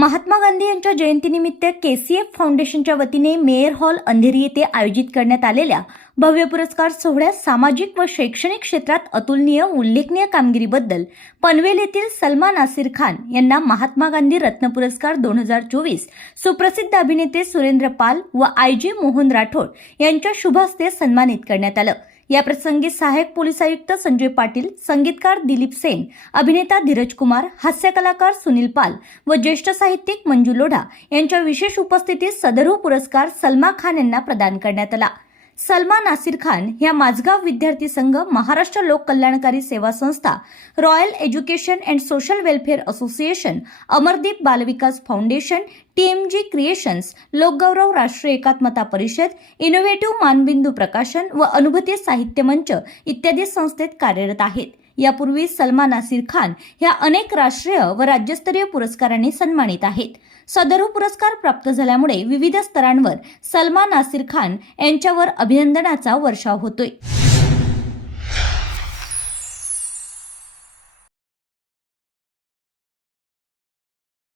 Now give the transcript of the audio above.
महात्मा गांधी यांच्या जयंतीनिमित्त के C F फाउंडेशनच्या वतीने मेयर हॉल अंधेरी येथे आयोजित करण्यात आलेल्या भव्य पुरस्कार सोहळ्यात सामाजिक व शैक्षणिक क्षेत्रात अतुलनीय उल्लेखनीय कामगिरीबद्दल पनवेल येथील सलमा नासिर खान यांना महात्मा गांधी रत्न पुरस्कार दोन हजार चोवीस सुप्रसिद्ध अभिनेते सुरेंद्र पाल व आय जे मोहन राठोड यांच्या शुभ हस्ते सन्मानित करण्यात आलं. या प्रसंगी सहाय्यक पोलीस आयुक्त संजय पाटील संगीतकार दिलीप सेन अभिनेता धीरज कुमार हास्य कलाकार सुनील पाल व ज्येष्ठ साहित्यिक मंजू लोढा यांच्या विशेष उपस्थितीत सदरू हो पुरस्कार सलमा खान यांना प्रदान करण्यात आला. सलमा नासिर खान ह्या माझगाव विद्यार्थी संघ महाराष्ट्र लोक कल्याणकारी सेवा संस्था royal education and social welfare association Amardeep Balvikas foundation TMG creations लोकगौरव राष्ट्रीय एकात्मता परिषद इनोव्हेटिव्ह मानबिंदू प्रकाशन व अनुभूती साहित्य मंच इत्यादी संस्थेत कार्यरत आहेत. यापूर्वी सलमा नासिर खान ह्या अनेक राष्ट्रीय व राज्यस्तरीय पुरस्कारांनी सन्मानित आहेत. सदरू पुरस्कार प्राप्त झाल्यामुळे विविध स्तरांवर सलमा नासिर खान यांच्यावर अभिनंदनाचा वर्षाव होतोय.